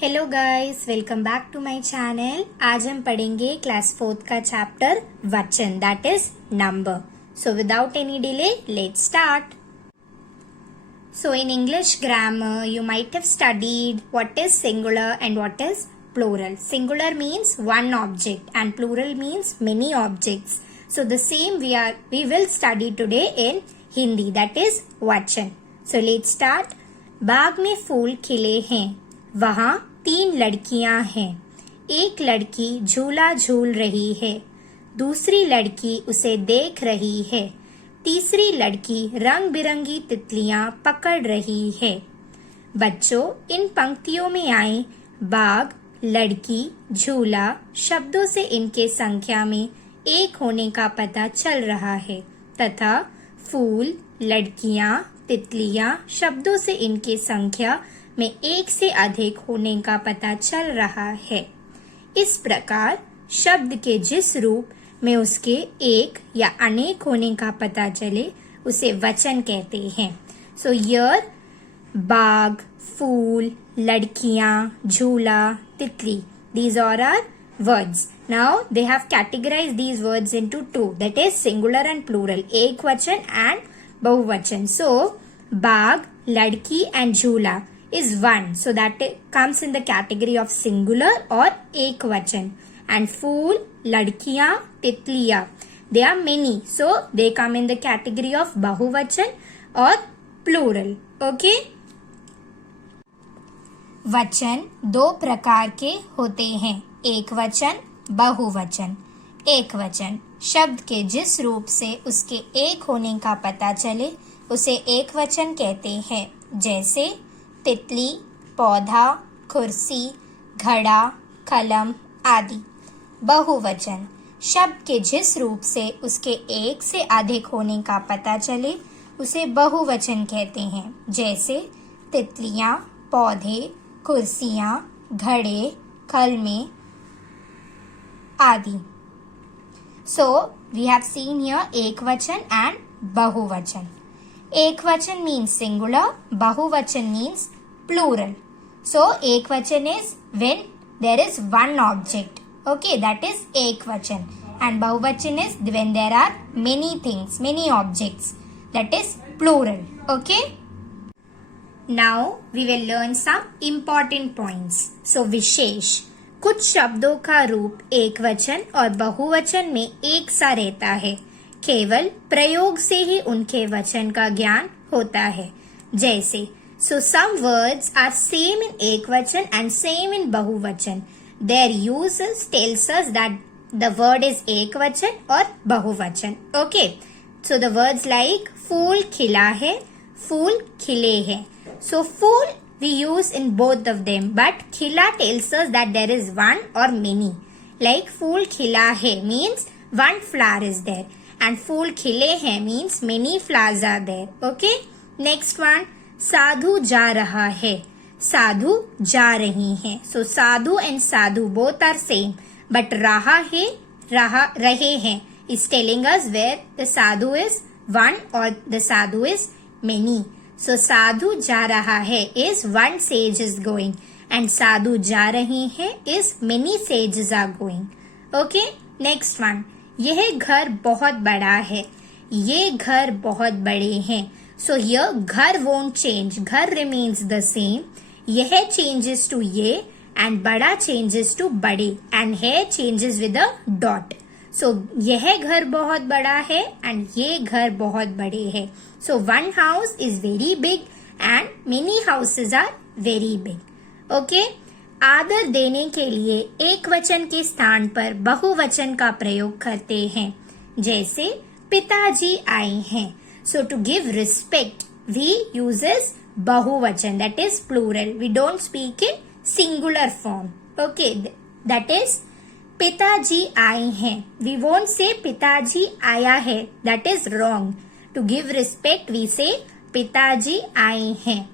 Hello guys, welcome back to my channel. आज हम पढ़ेंगे क्लास 4 का चैप्टर वचन, that is number. So without any delay let's start. So in English grammar you might have studied what is singular and what is plural. Singular means one object and plural means many objects. So the same we will study today in Hindi, that is vachan. So let's start. बाग में फूल खिले हैं, वहाँ 3 लड़कियां हैं। एक लड़की झूला झूल रही है, दूसरी लड़की उसे देख रही है, तीसरी लड़की रंग बिरंगी तितलियां पकड़ रही है। बच्चों, इन पंक्तियों में आए बाग, लड़की, झूला शब्दों से इनके संख्या में एक होने का पता चल रहा है तथा फूल, लड़कियां, तितलियां शब्दों से इनके संख्या में एक से अधिक होने का पता चल रहा है। इस प्रकार शब्द के जिस रूप में उसके एक या अनेक होने का पता चले उसे वचन कहते हैं। सो हियर बाग, फूल, लड़कियां, झूला, तितली, these are our words. Now they have categorized these words into two, that is singular and plural, ekvachan and bahuvachan. So बाग, लड़की and झूला is one, so that comes in the category of singular or ekvachan. And फूल, लड़कियां, तितलियां, they are many, so they come in the category of bahuvachan or plural. Okay? वचन 2 प्रकार के होते हैं, एकवचन, बहुवचन। एकवचन शब्द के जिस रूप से उसके एक होने का पता चले उसे एकवचन कहते हैं, जैसे तितली, पौधा, कुर्सी, घड़ा, कलम आदि। बहुवचन शब्द के जिस रूप से उसके एक से अधिक होने का पता चले उसे बहुवचन कहते हैं, जैसे तितलियां, पौधे, कुर्सियां, घड़े, कलमें आदि। So we have seen here ekvachan and bahuvachan. Ekvachan means singular, bahuvachan means plural. So ekvachan is when there is one object. Okay, that is ekvachan. And bahuvachan is when there are many things, many objects. That is plural. Okay? Now we will learn some important points. So विशेष, कुछ शब्दों का रूप एकवचन और बहुवचन में एक सा रहता है, केवल प्रयोग से ही उनके वचन का ज्ञान होता है। जैसे so some words are same in ekvachan and same in bahuvachan. Their uses tells us that the word is ekvachan or bahuvachan. Okay, so the words like फूल खिला है, फूल खिले हैं. So फूल we use in both of them, but khila tells us that there is one or many. Like फूल खिला है means one flower is there, and फूल खिले हैं means many flowers are there. Okay, next one, साधु जा रहा है, साधु जा रही हैं. So साधु and साधु both are same, but रहा है, रहे हैं is telling us where the sadhu is one or the sadhu is many. So साधु जा रहा है is one sage is going, and साधु जा रही है is many sages are going. Okay, next one, यह घर बहुत बड़ा है, ये घर बहुत बड़े हैं. So here घर won't change, घर remains the same. यह changes to ये and बड़ा changes to बड़े, and है changes with a dot. So यह घर बहुत बड़ा है and ये घर बहुत बड़े हैं. So one house is very big and many houses are very big. Okay? आदर देने के लिए एक वचन के स्थान पर बहुवचन का प्रयोग करते हैं, जैसे पिताजी आए हैं. So to give respect we uses बहुवचन, that is plural. We don't speak in singular form. Okay, that is पिताजी आए हैं. We won't say पिताजी आया है, that is wrong. To give respect we say पिताजी आए हैं.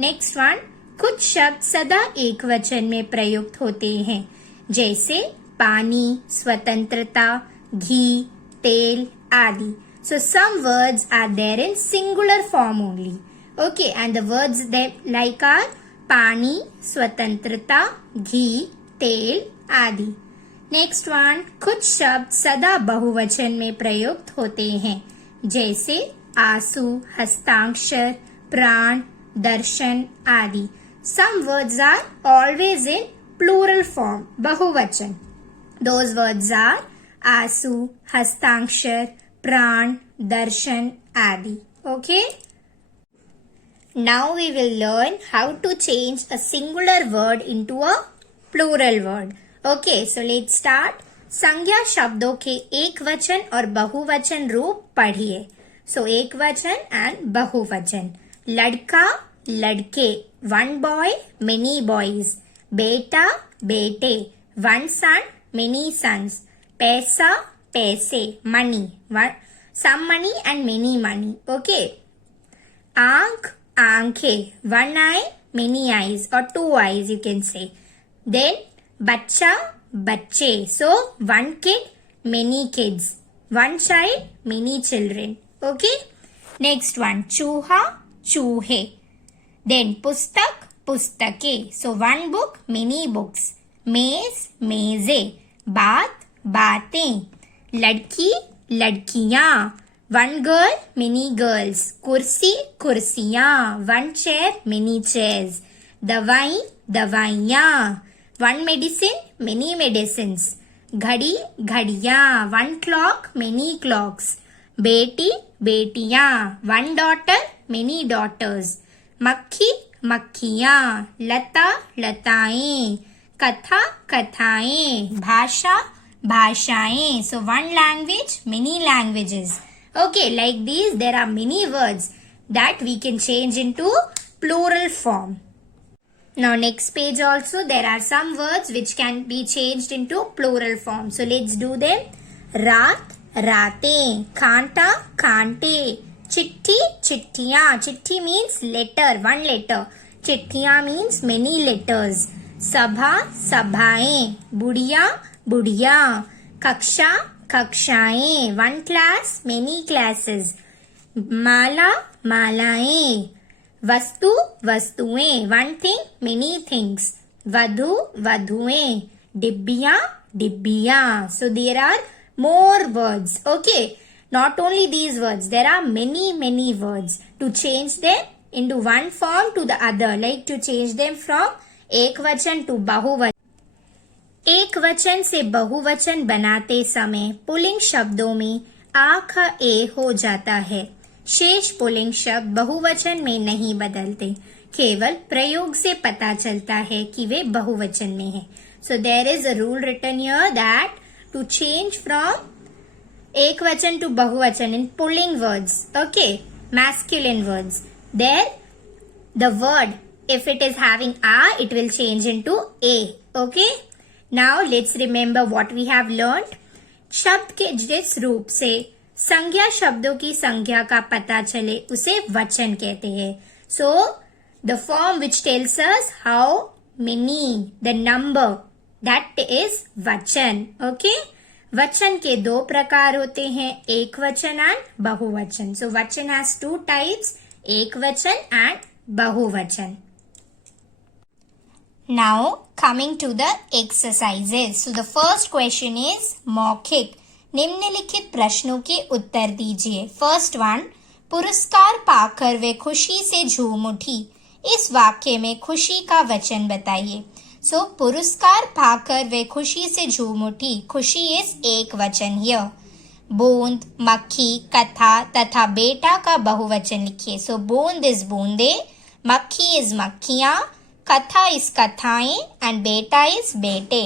Next one, कुछ शब्द सदा एक वचन में प्रयुक्त होते हैं, जैसे पानी, स्वतंत्रता, घी, तेल आदि. So some words are there in singular form only. Okay, and the words that like are पानी, स्वतंत्रता, घी, तेल आदि। नेक्स्ट वन, कुछ शब्द सदा बहुवचन में प्रयुक्त होते हैं, जैसे आंसू, हस्ताक्षर, प्राण, दर्शन आदि। Some words are always in plural form, बहुवचन. Those words are आंसू, हस्ताक्षर, प्राण, दर्शन आदि. Okay? Now we will learn how to change a singular word into a plural word. Okay, so let's start. संज्ञा शब्दों के एक वचन और बहुवचन रूप पढ़िए. So एक वचन and बहुवचन. लड़का, लड़के, one boy, many boys. बेटा, बेटे, one son, many sons. पैसा, पैसे, money, some money and many money. Okay. आंख, आंखें, one eye, many eyes or two eyes you can say. Then बच्चा, बच्चे, so one kid, many kids. One child, many children. Okay. Next one, चूहा, चूहे. Then पुस्तक, पुस्तके, so one book, many books. मेज, मेजे, बात, बातें. लड़की, लड़कियां, one girl, many girls. कुर्सी, कुर्सियां, one chair, many chairs. दवाई, दवाइयां, one medicine, many medicines. घड़ी, घड़ियां, one clock, many clocks. बेटी, बेटियां, one daughter, many daughters. मक्खी, मक्खियां, लता, लताएं, कथा, कथाएं, भाषा, भाषाएं. So one language, many languages. Okay, like these there are many words that we can change into plural form. Now next page also there are some words which can be changed into plural form. So let's do them. रात, रातें, कांटा, कांटे, चिट्ठी, चिट्ठियां. चिट्ठी means letter, one letter. चिट्ठियां means many letters. सभा, सभाएं, बुढ़िया, बुढ़िया, कक्षा, कक्षाएं, one class, many classes. माला, मालाएं, वस्तु, वस्तुएं, one thing, many things. वधु, वधुएं, डिब्बियां, डिब्बियां. So there are more words. Okay. Not only these words, there are many words. To change them into one form to the other, like to change them from एक वचन to बहुवचन. एक वचन से बहुवचन बनाते समय पुल्लिंग शब्दों में आ ख ए हो जाता है. शेष पुल्लिंग शब्द बहुवचन में नहीं बदलते, केवल प्रयोग से पता चलता है कि वे बहुवचन में हैं. So there is a rule written here that to change from एक वचन to बहुवचन in pulling words, okay, masculine words, there the word if it is having a, it will change into a. Okay. Now let's remember what we have learned. शब्द के जिस रूप से संज्ञा शब्दों की संख्या का पता चले उसे वचन कहते हैं. So the form which tells us how many, the number, that is वचन. Okay. वचन के दो प्रकार होते हैं, एक वचन एंड बहुवचन. सो वचन हैज टू टाइप्स, एक वचन एंड बहुवचन. Now coming to the exercises. So the first question is मौखिक. निम्नलिखित प्रश्नों के उत्तर दीजिए. फर्स्ट वन, पुरस्कार पाकर वे खुशी से झूम उठी. इस वाक्य में खुशी का वचन बताइए. सो पुरस्कार पाकर वे खुशी से झूम उठी. खुशी इज एक वचन हियर. बूंद, मक्खी, कथा तथा बेटा का बहुवचन लिखिए. सो बूंद इज बूंदे, मक्खी इज मक्खियां, कथा इज कथाएं एंड बेटा इज बेटे.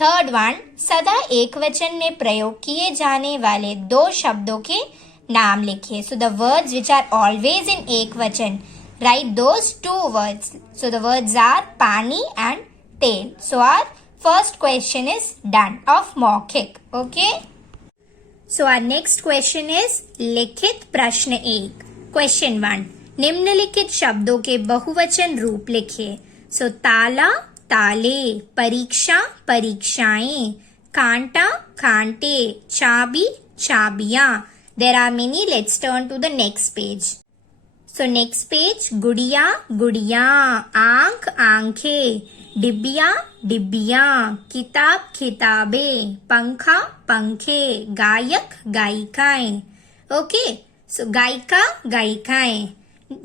थर्ड वन, सदा एक वचन में प्रयोग किए जाने वाले दो शब्दों के नाम लिखिए. So the words which are always in एक वचन, write those two words. So the words are पानी and तेल. So our first question is done of मौखिक. Okay. So our next question is लिखित प्रश्न 1. Question 1. निम्नलिखित शब्दों के बहुवचन रूप लिखिए. So ताला, ताले, परीक्षा, परीक्षाएं, कांटा, कांटे, चाबी, चाबियां. There are many. Let's turn to the next page. So next page, गुड़िया गुड़िया, आंख आंखें, डिबिया डिबिया, किताब किताबें, पंखा पंखे, गायक गायिकाएं. Okay, so गायिका गायिकाएं.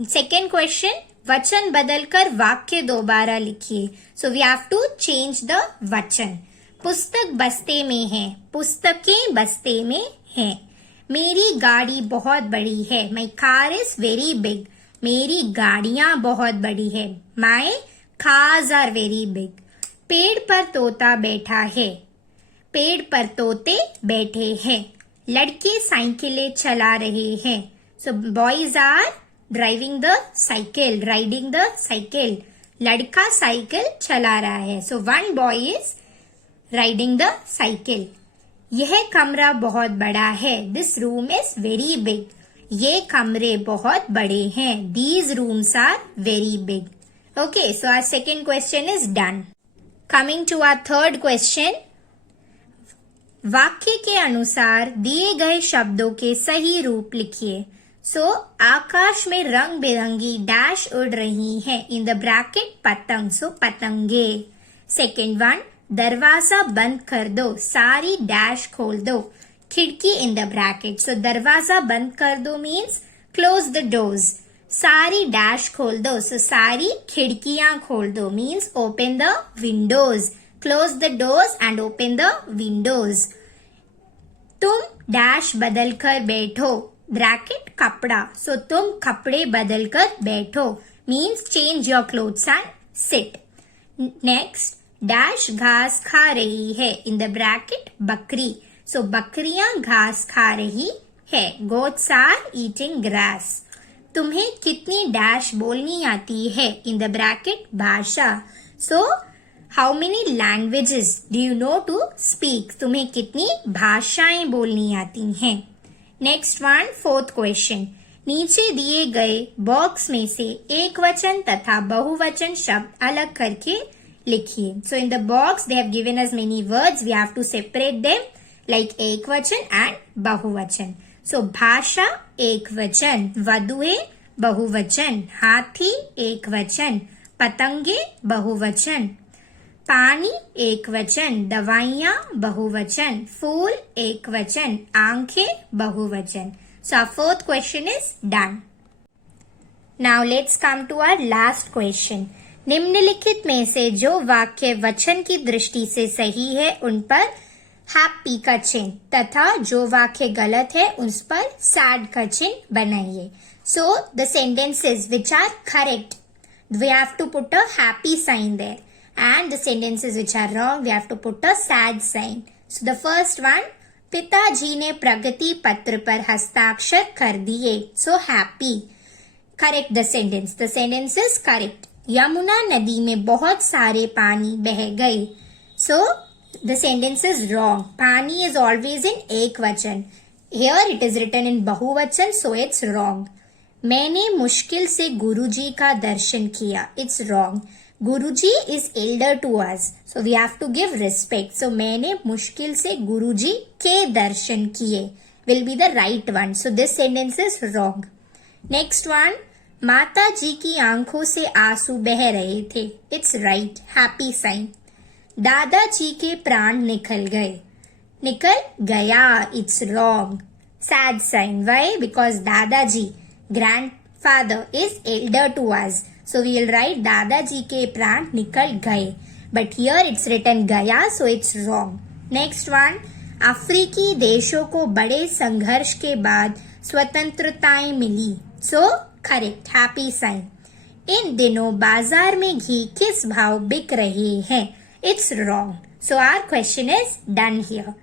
Second question, वचन बदलकर वाक्य दोबारा लिखिए. So we have to change the वचन. पुस्तक बस्ते में है, पुस्तकें बस्ते में हैं. मेरी गाड़ी बहुत बड़ी है. My car is very big. मेरी गाड़ियां बहुत बड़ी है. My cars are very big. पेड़ पर तोता बैठा है. पेड़ पर तोते बैठे हैं. लड़के साइकिलें चला रहे हैं. So boys are driving the cycle, riding the cycle. लड़का साइकिल चला रहा है. So one boy is riding the cycle. यह कमरा बहुत बड़ा है. This room is very big. ये कमरे बहुत बड़े हैं. These rooms are very big. Okay, so our second question is done. Coming to our third question. वाक्य के अनुसार दिए गए शब्दों के सही रूप लिखिए. So, आकाश में रंग बिरंगी डैश उड़ रही हैं. In the bracket पतंग. So, पतंगे. Second one. दरवाजा बंद कर दो. सारी डैश खोल दो. खिड़की इन द ब्रैकेट. सो दरवाजा बंद कर दो मीन्स क्लोज द डोर्स. सारी डैश खोल दो. सो सारी खिड़कियां खोल दो means open the Windows. Close the doors and open the Windows. तुम डैश बदल कर बैठो. ब्रैकेट कपड़ा. सो तुम कपड़े बदल कर बैठो means change your clothes and sit. Next, dash घास खा रही है. इन द ब्रैकेट बकरी. सो बकरियां घास खा रही है. Goats are eating grass. तुम्हें कितनी डैश बोलनी आती है. इन द ब्रैकेट भाषा. So how many languages do you know to speak. तुम्हें कितनी भाषाएं बोलनी आती हैं. Next one, fourth question. नीचे दिए गए बॉक्स में से एक वचन तथा बहुवचन शब्द अलग करके लिखिए. So in the box they have given us many words. We have to separate them like ekvachan and bahuvachan. So भाषा एकवचन, वधुए बहुवचन, हाथी एकवचन, पतंगे बहुवचन, पानी एकवचन, दवाइयाँ बहुवचन, फूल एकवचन, आंखें बहुवचन. So our fourth question is done. Now let's come to our last question. निम्नलिखित में से जो वाक्य वचन की दृष्टि से सही है उन पर हैप्पी का चिन्ह तथा जो वाक्य गलत है उस पर सैड का चिन्ह बनाइए. So the sentences which are correct we have to put a happy sign there and the sentences which are wrong we have to put a sad sign. So the first one, पिताजी ने प्रगति पत्र पर हस्ताक्षर कर दिए. So happy. Correct the sentence. The sentence is correct. Yamuna नदी में बहुत सारे पानी बह गए. So the sentence is wrong. Pani is always in एक वचन. Here it is written in बहुवचन, सो इट्स रॉन्ग. मैंने मुश्किल से गुरुजी का दर्शन किया. It's wrong. Guruji is elder to us, so we have to give respect. So मैंने मुश्किल से गुरुजी के दर्शन किए will be the right one. So this sentence is wrong. Next one, माता जी की आंखों से आंसू बह रहे थे. It's right. Happy sign. दादाजी के प्राण निकल गए. निकल गया. It's wrong. Sad sign. Why? Because dadaji grandfather is elder to us, so we will write दादाजी के प्राण निकल गए. बट हियर इट्स रिटन गया, so it's wrong. Next one, अफ्रीकी देशों को बड़े संघर्ष के बाद स्वतंत्रताएं मिली. So correct. Happy sign. इन दिनों बाजार में घी किस भाव बिक रहे हैं. It's wrong. So our question is done here.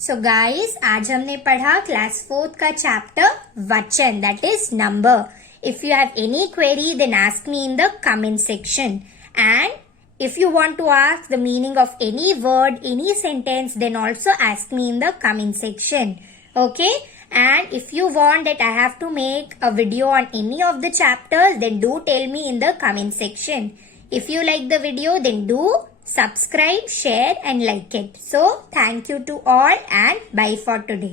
So guys, आज हमने पढ़ा क्लास 4th का चैप्टर वचन, that is number. If you have any query then ask me in the comment section. And if you want to ask the meaning of any word, any sentence, then also ask me in the comment section. Okay? And if you want that I have to make a video on any of the chapters, then do tell me in the comment section. If you like the video, then do subscribe, share and like it. So, thank you to all and bye for today.